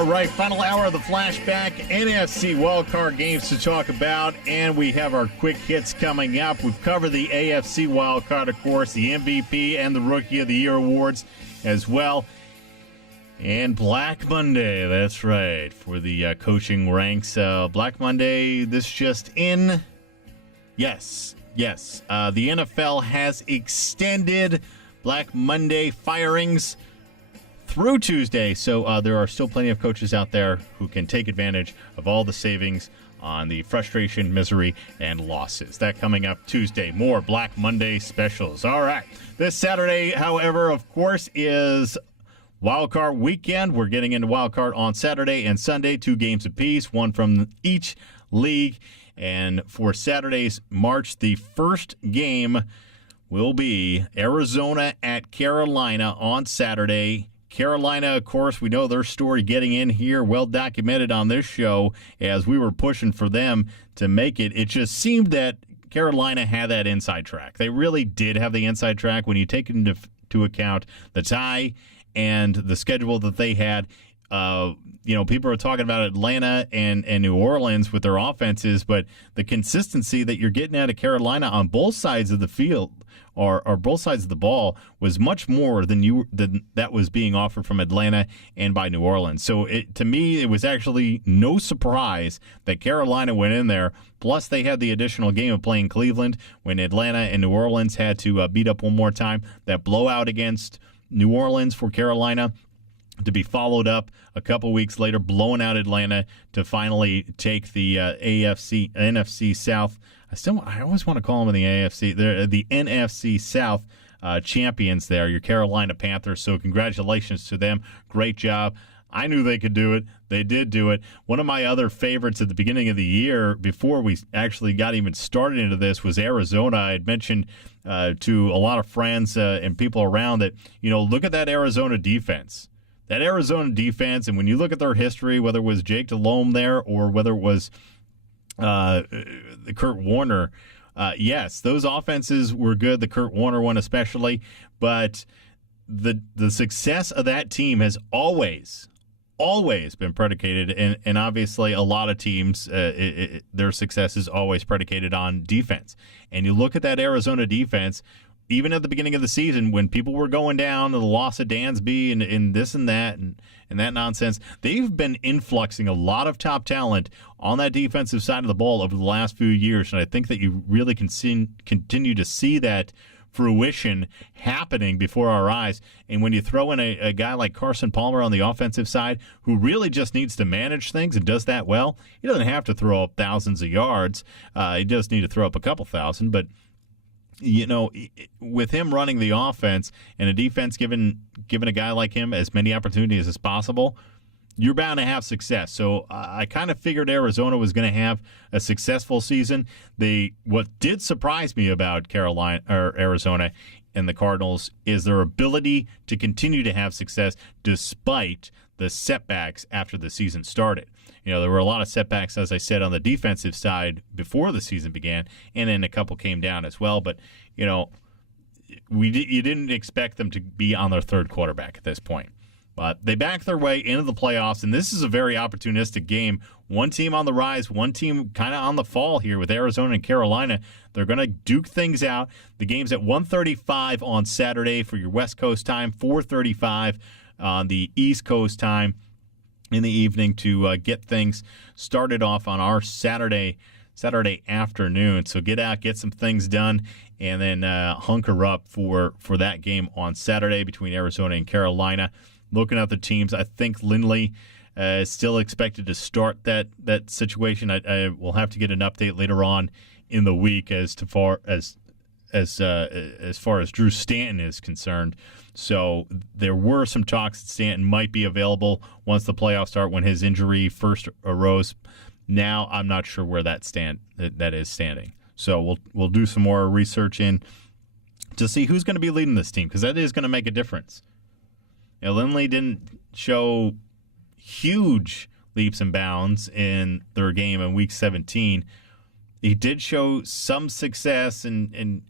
All right, final hour of the Flashback. NFC wildcard games to talk about, and we have our quick hits coming up. We've covered the AFC wildcard, of course, the MVP and the Rookie of the Year awards as well. And Black Monday, that's right, for the coaching ranks. Black Monday, this just in. Yes. The NFL has extended Black Monday firings through Tuesday, so there are still plenty of coaches out there who can take advantage of all the savings on the frustration, misery, and losses. That coming up Tuesday. More Black Monday specials. All right. This Saturday, however, of course, is Wildcard Weekend. We're getting into Wildcard on Saturday and Sunday, 2 games apiece, one from each league. And for Saturday's March, the first game will be Arizona at Carolina on Saturday. Carolina, of course, we know their story getting in here, well documented on this show as we were pushing for them to make it. It just seemed that Carolina had that inside track. They really did have the inside track when you take into account the tie and the schedule that they had. People are talking about Atlanta and New Orleans with their offenses, but the consistency that you're getting out of Carolina on both sides of the field or both sides of the ball was much more than that was being offered from Atlanta and by New Orleans. So to me, it was actually no surprise that Carolina went in there. Plus, they had the additional game of playing Cleveland when Atlanta and New Orleans had to beat up one more time. That blowout against New Orleans for Carolina to be followed up a couple weeks later, blowing out Atlanta to finally take the NFC South. I always want to call them the AFC. They're the NFC South champions there, your Carolina Panthers. So congratulations to them. Great job. I knew they could do it. They did do it. One of my other favorites at the beginning of the year, before we actually got even started into this, was Arizona. I had mentioned to a lot of friends and people around that, look at that Arizona defense. That Arizona defense, and when you look at their history, whether it was Jake Delhomme there or whether it was the Kurt Warner, yes, those offenses were good, the Kurt Warner one especially, but the success of that team has always been predicated, and obviously a lot of teams, their success is always predicated on defense. And you look at that Arizona defense, even at the beginning of the season when people were going down, the loss of Dansby and this and that and that nonsense, they've been influxing a lot of top talent on that defensive side of the ball over the last few years. And I think that you really continue to see that fruition happening before our eyes. And when you throw in a guy like Carson Palmer on the offensive side who really just needs to manage things and does that well, he doesn't have to throw up thousands of yards. He does need to throw up a couple thousand, but with him running the offense and a defense giving a guy like him as many opportunities as possible, you're bound to have success. So I kind of figured Arizona was going to have a successful season. What did surprise me about Arizona and the Cardinals is their ability to continue to have success despite the setbacks after the season started. There were a lot of setbacks, as I said, on the defensive side before the season began, and then a couple came down as well. But, you didn't expect them to be on their third quarterback at this point. But they backed their way into the playoffs, and this is a very opportunistic game. One team on the rise, one team kind of on the fall here with Arizona and Carolina. They're going to duke things out. The game's at 1:35 on Saturday for your West Coast time, 4:35 on the East Coast time in the evening to get things started off on our Saturday afternoon. So get out, get some things done, and then hunker up for that game on Saturday between Arizona and Carolina. Looking at the teams, I think Lindley is still expected to start that situation. I will have to get an update later on in the week as far as Drew Stanton is concerned. So there were some talks that Stanton might be available once the playoffs start when his injury first arose. Now I'm not sure where that is standing. So we'll do some more research in to see who's going to be leading this team, because that is going to make a difference. Lindley didn't show huge leaps and bounds in their game in Week 17. He did show some success in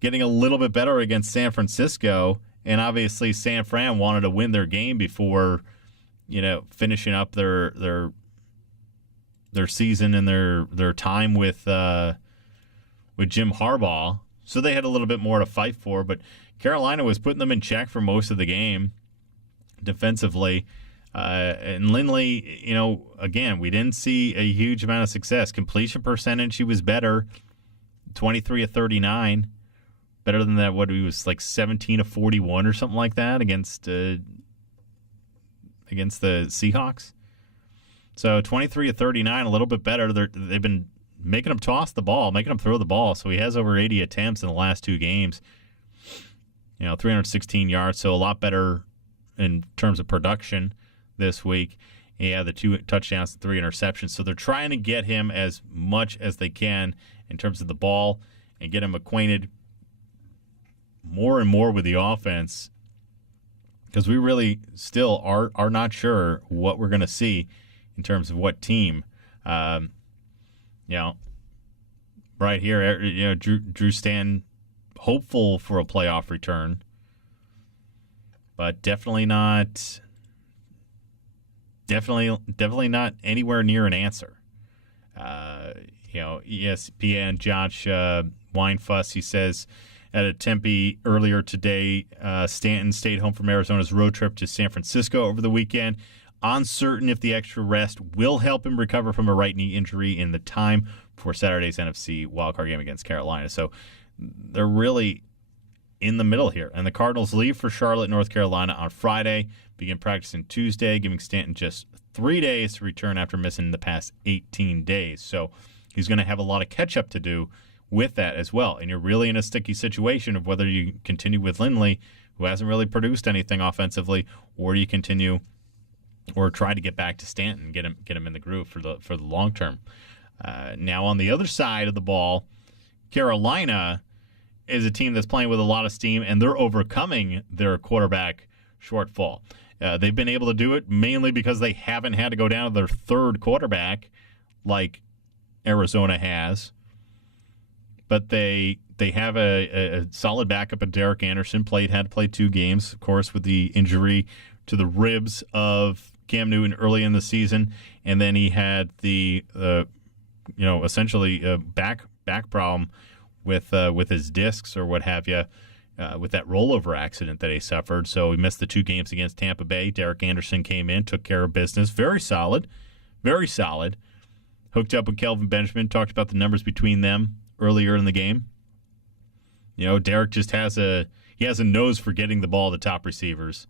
getting a little bit better against San Francisco, and obviously San Fran wanted to win their game before finishing up their season and their time with Jim Harbaugh. So they had a little bit more to fight for, but Carolina was putting them in check for most of the game defensively. And Lindley, again, we didn't see a huge amount of success. Completion percentage, he was better, 23 of 39. Better than that, he was like 17 of 41 or something like that against the Seahawks. So 23 of 39, a little bit better. They've been making him toss the ball, making him throw the ball. So he has over 80 attempts in the last two games. 316 yards, so a lot better in terms of production this week. He had the 2 touchdowns and 3 interceptions. So they're trying to get him as much as they can in terms of the ball and get him acquainted more and more with the offense, because we really still are not sure what we're going to see in terms of what team. Right here, Drew Stanton hopeful for a playoff return, but definitely not anywhere near an answer. ESPN Josh Winefuss, he says, at a Tempe earlier today, Stanton stayed home from Arizona's road trip to San Francisco over the weekend. Uncertain if the extra rest will help him recover from a right knee injury in the time for Saturday's NFC wildcard game against Carolina. So they're really in the middle here. And the Cardinals leave for Charlotte, North Carolina on Friday, begin practicing Tuesday, giving Stanton just 3 days to return after missing the past 18 days. So he's going to have a lot of catch-up to do with that as well. And you're really in a sticky situation of whether you continue with Lindley, who hasn't really produced anything offensively, or you continue or try to get back to Stanton, get him in the groove for the long term. Now on the other side of the ball, Carolina is a team that's playing with a lot of steam, and they're overcoming their quarterback shortfall. They've been able to do it mainly because they haven't had to go down to their third quarterback like Arizona has. But they have a solid backup of Derek Anderson. Had to play 2 games, of course, with the injury to the ribs of Cam Newton early in the season, and then he had the essentially a back problem with his discs or what have you, with that rollover accident that he suffered. So he missed the 2 games against Tampa Bay. Derek Anderson came in, took care of business. Very solid. Hooked up with Kelvin Benjamin. Talked about the numbers between them earlier in the game. Derek just has a nose for getting the ball to top receivers.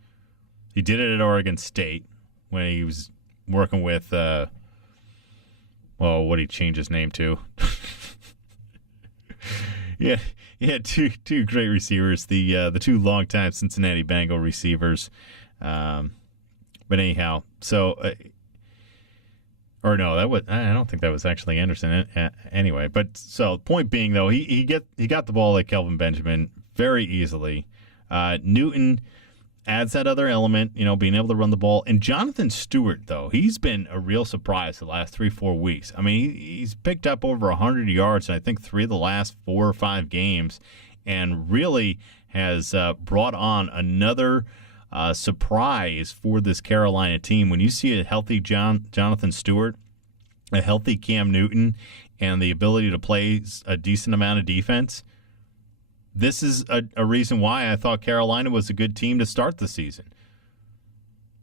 He did it at Oregon State when he was working with what did he change his name to? Yeah, he had two great receivers, the 2 longtime Cincinnati Bengal receivers. But anyhow, so I don't think that was actually Anderson anyway. But so point being though, he got the ball like Kelvin Benjamin very easily. Newton adds that other element, being able to run the ball. And Jonathan Stewart, though, he's been a real surprise the last 3-4 weeks. I mean, he's picked up over 100 yards in, I think, 3 of the last 4 or 5 games, and really has brought on another surprise for this Carolina team. When you see a healthy Jonathan Stewart, a healthy Cam Newton, and the ability to play a decent amount of defense, this is a reason why I thought Carolina was a good team to start the season.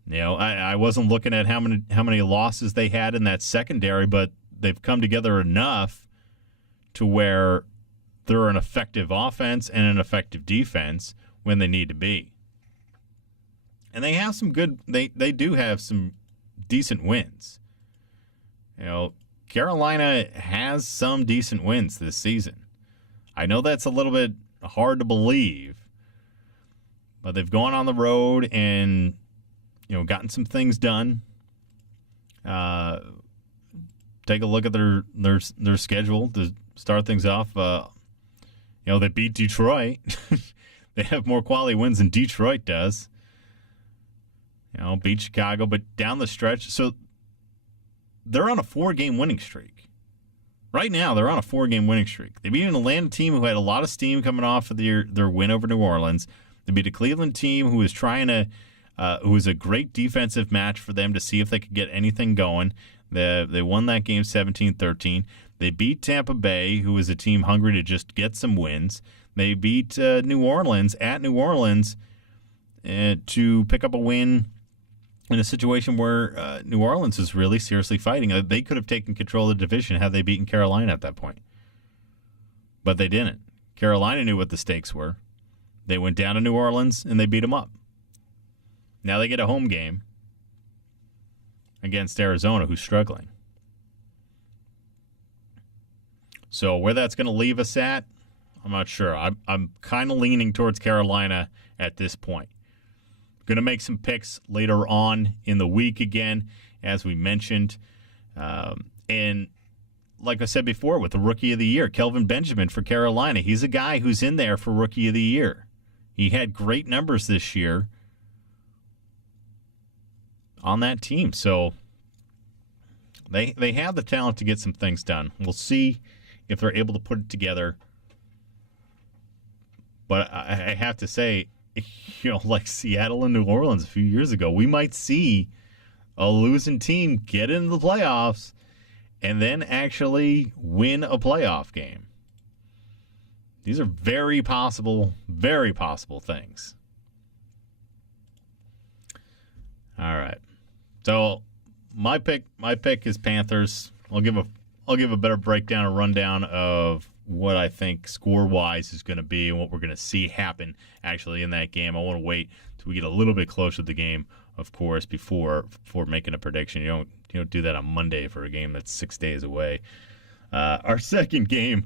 I wasn't looking at how many losses they had in that secondary, but they've come together enough to where they're an effective offense and an effective defense when they need to be. And they have some good. They do have some decent wins. Carolina has some decent wins this season. I know that's a little bit hard to believe, but they've gone on the road and gotten some things done. Take a look at their schedule to start things off. They beat Detroit. They have more quality wins than Detroit does. Beat Chicago, but down the stretch, so they're on a 4-game winning streak. Right now, they're on a 4-game winning streak. They beat an Atlanta team who had a lot of steam coming off of their win over New Orleans. They beat a Cleveland team who was trying to It was a great defensive match for them to see if they could get anything going. They won that game 17-13. They beat Tampa Bay, who is a team hungry to just get some wins. They beat New Orleans at New Orleans to pick up a win in a situation where New Orleans is really seriously fighting. They could have taken control of the division had they beaten Carolina at that point. But they didn't. Carolina knew what the stakes were. They went down to New Orleans, and they beat them up. Now they get a home game against Arizona, who's struggling. So where that's going to leave us at, I'm not sure. I'm kind of leaning towards Carolina at this point. Going to make some picks later on in the week again, as we mentioned. And like I said before, with the Rookie of the Year, Kelvin Benjamin for Carolina. He's a guy who's in there for Rookie of the Year. He had great numbers this year on that team. So they have the talent to get some things done. We'll see if they're able to put it together. But I have to say, like Seattle and New Orleans a few years ago, we might see a losing team get into the playoffs and then actually win a playoff game. These are very possible things. All right. So my pick is Panthers. I'll give a better breakdown, a rundown of what I think score-wise is going to be and what we're going to see happen actually in that game. I want to wait till we get a little bit closer to the game, of course, before making a prediction. You don't do that on Monday for a game that's 6 days away. Our second game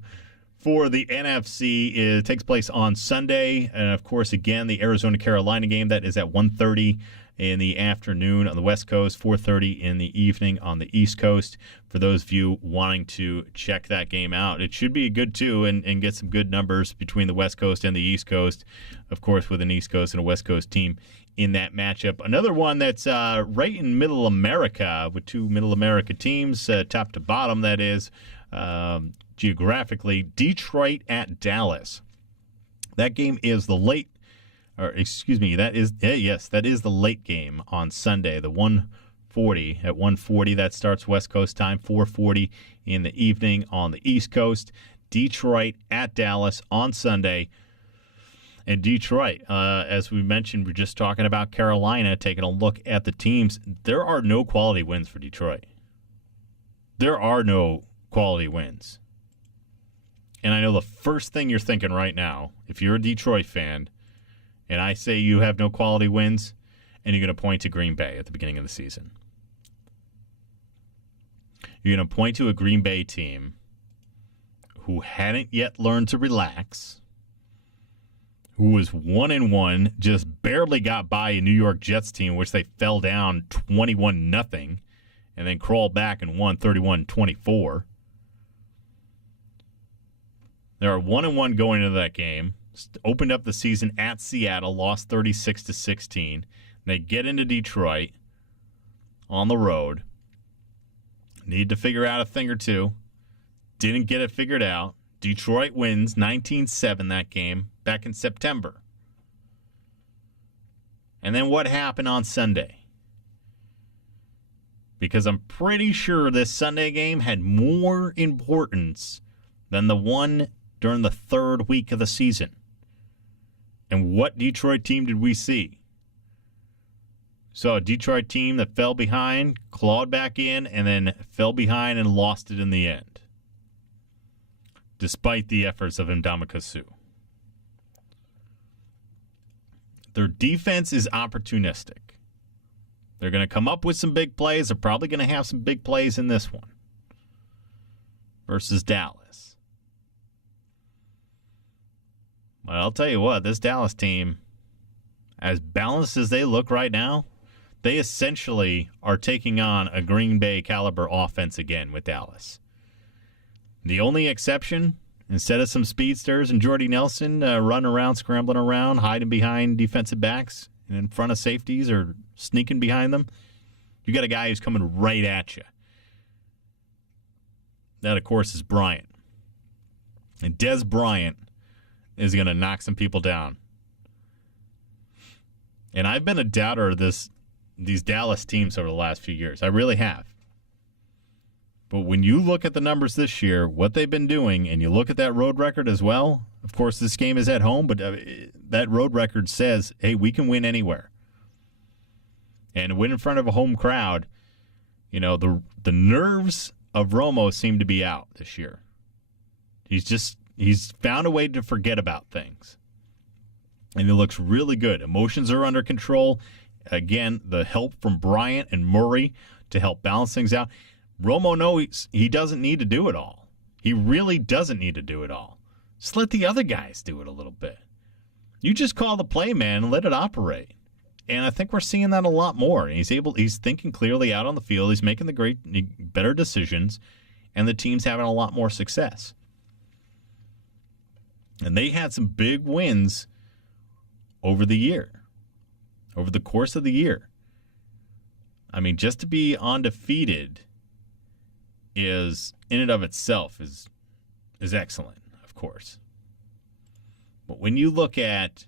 for the NFC takes place on Sunday, and of course, again, the Arizona-Carolina game that is at 1:30 in the afternoon on the West Coast, 4:30 in the evening on the East Coast. For those of you wanting to check that game out, it should be good too, and get some good numbers between the West Coast and the East Coast. Of course, with an East Coast and a West Coast team in that matchup. Another one that's right in Middle America with two Middle America teams, top to bottom, that is, geographically, Detroit at Dallas. That game is the late. That is the late game on Sunday, the 1:40. At 1:40, that starts West Coast time, 4:40 in the evening on the East Coast. Detroit at Dallas on Sunday. And Detroit, as we mentioned, we're just talking about Carolina, taking a look at the teams. There are no quality wins for Detroit. There are no quality wins. And I know the first thing you're thinking right now, if you're a Detroit fan, and I say you have no quality wins, and you're going to point to Green Bay at the beginning of the season. You're going to point to a Green Bay team who hadn't yet learned to relax, who was 1-1, just barely got by a New York Jets team, which they fell down 21-0, and then crawled back and won 31-24. They are 1-1 going into that game. Opened up the season at Seattle, lost 36-16. They get into Detroit on the road. Need to figure out a thing or two. Didn't get it figured out. Detroit wins 19-7 that game back in September. And then what happened on Sunday? Because I'm pretty sure this Sunday game had more importance than the one during the third week of the season. And what Detroit team did we see? So a Detroit team that fell behind, clawed back in, and then fell behind and lost it in the end, despite the efforts of Ndamukong Suh. Their defense is opportunistic. They're going to come up with some big plays. They're probably going to have some big plays in this one versus Dallas. Well, I'll tell you what, this Dallas team, as balanced as they look right now, they essentially are taking on a Green Bay caliber offense again with Dallas. The only exception, instead of some speedsters and Jordy Nelson running around, scrambling around, hiding behind defensive backs and in front of safeties or sneaking behind them, you got a guy who's coming right at you. That, of course, is Bryant. And Dez Bryant is going to knock some people down. And I've been a doubter of these Dallas teams over the last few years. I really have. But when you look at the numbers this year, what they've been doing, and you look at that road record as well, of course this game is at home, but that road record says, hey, we can win anywhere. And win in front of a home crowd, the nerves of Romo seem to be out this year. He's found a way to forget about things. And it looks really good. Emotions are under control. Again, the help from Bryant and Murray to help balance things out. Romo knows he doesn't need to do it all. He really doesn't need to do it all. Just let the other guys do it a little bit. You just call the play, man, and let it operate. And I think we're seeing that a lot more. He's thinking clearly out on the field. He's making better decisions, and the team's having a lot more success. And they had some big wins over the course of the year. I mean, just to be undefeated is, in and of itself, is excellent, of course. But when you look at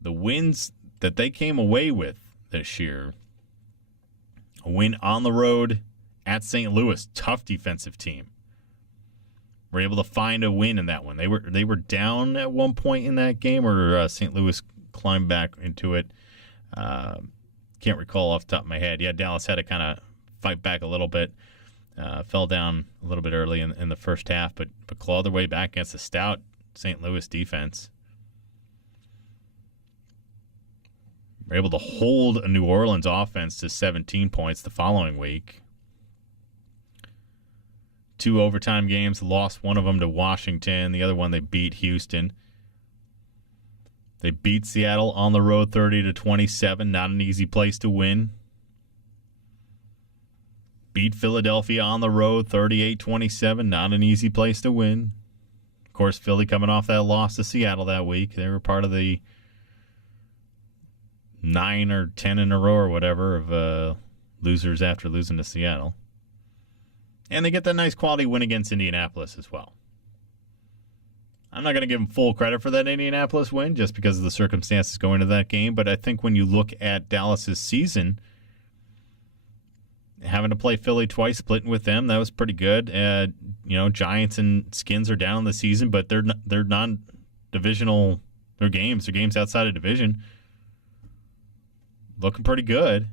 the wins that they came away with this year, a win on the road at St. Louis, tough defensive team. Were able to find a win in that one. They were down at one point in that game, or St. Louis climbed back into it. Can't recall off the top of my head. Yeah, Dallas had to kind of fight back a little bit. Fell down a little bit early in the first half, but clawed their way back against a stout St. Louis defense. Were able to hold a New Orleans offense to 17 points the following week. 2 overtime games, lost one of them to Washington. The other one they beat Houston. They beat Seattle on the road 30-27. Not an easy place to win. Beat Philadelphia on the road 38-27. Not an easy place to win. Of course, Philly coming off that loss to Seattle that week. They were part of the 9 or 10 in a row or whatever of losers after losing to Seattle. And they get that nice quality win against Indianapolis as well. I'm not going to give them full credit for that Indianapolis win just because of the circumstances going into that game, but I think when you look at Dallas's season, having to play Philly twice, splitting with them, that was pretty good. Giants and Skins are down in the season, but they're non-divisional. They're games outside of division. Looking pretty good.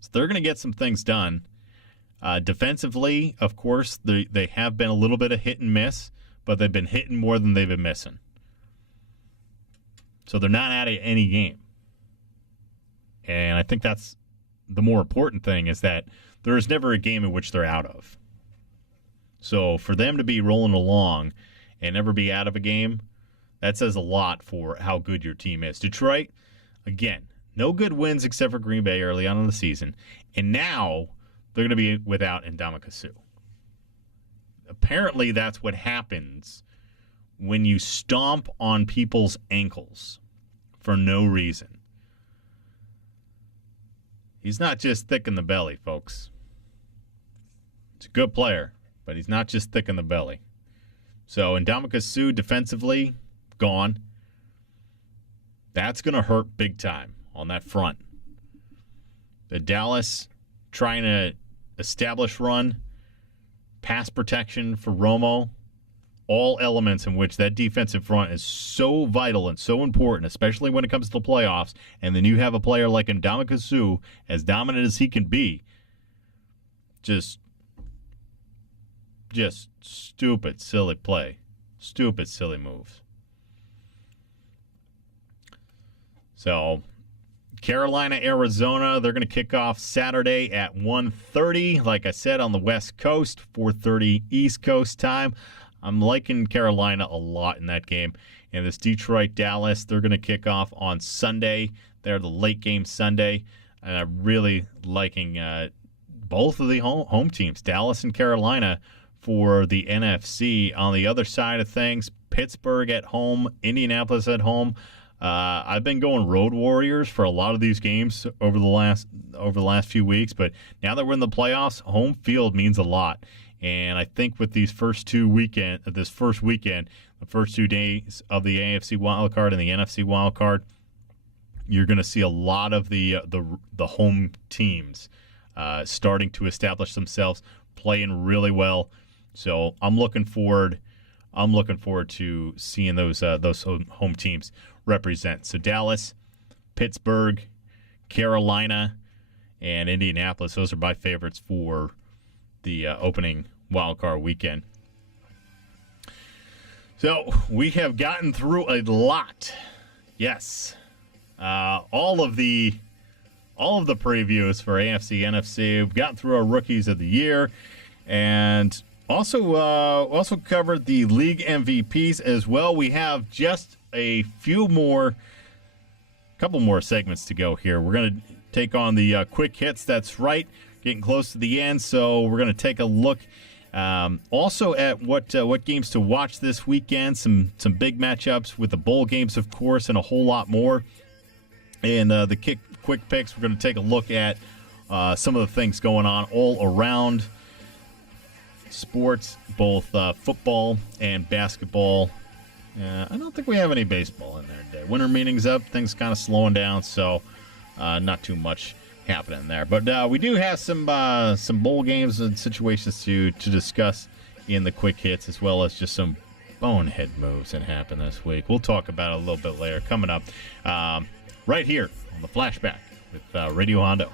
So they're going to get some things done. Defensively, of course, they have been a little bit of hit and miss, but they've been hitting more than they've been missing. So they're not out of any game. And I think that's the more important thing, is that there is never a game in which they're out of. So for them to be rolling along and never be out of a game, that says a lot for how good your team is. Detroit, again, no good wins except for Green Bay early on in the season. And now they're going to be without Ndamukong Suh. Apparently that's what happens when you stomp on people's ankles for no reason. He's not just thick in the belly, folks. He's a good player, but he's not just thick in the belly. So Ndamukong Suh defensively, gone. That's going to hurt big time on that front. The Dallas trying to establish run, pass protection for Romo, all elements in which that defensive front is so vital and so important, especially when it comes to the playoffs, and then you have a player like Ndamukong Suh, as dominant as he can be, just stupid, silly play. Stupid, silly moves. So, Carolina, Arizona, they're going to kick off Saturday at 1:30. Like I said, on the West Coast, 4:30 East Coast time. I'm liking Carolina a lot in that game. And this Detroit-Dallas, they're going to kick off on Sunday. They're the late game Sunday. And I'm really liking both of the home teams, Dallas and Carolina, for the NFC. On the other side of things, Pittsburgh at home, Indianapolis at home. I've been going Road Warriors for a lot of these games over the last few weeks, but now that we're in the playoffs, home field means a lot. And I think with these first two weekend, the first 2 days of the AFC wildcard and the NFC wildcard, you're going to see a lot of the home teams starting to establish themselves, playing really well. So I'm looking forward to seeing those home teams represent. So Dallas, Pittsburgh, Carolina, and Indianapolis, those are my favorites for the opening wildcard weekend. So we have gotten through a lot. Yes. All of the previews for AFC, NFC. We've gotten through our rookies of the year, and also covered the league MVPs as well. We have just a couple more segments to go here. We're going to take on the quick hits. That's right, getting close to the end, so we're going to take a look also at what games to watch this weekend. Some big matchups with the bowl games, of course, and a whole lot more. And the quick picks, we're going to take a look at some of the things going on all around sports, both football and basketball. I don't think we have any baseball in there today. Winter meeting's up, things kind of slowing down, so not too much happening there. But we do have some bowl games and situations to discuss in the quick hits, as well as just some bonehead moves that happened this week. We'll talk about it a little bit later, coming up right here on the Flashback with Radio Hondo.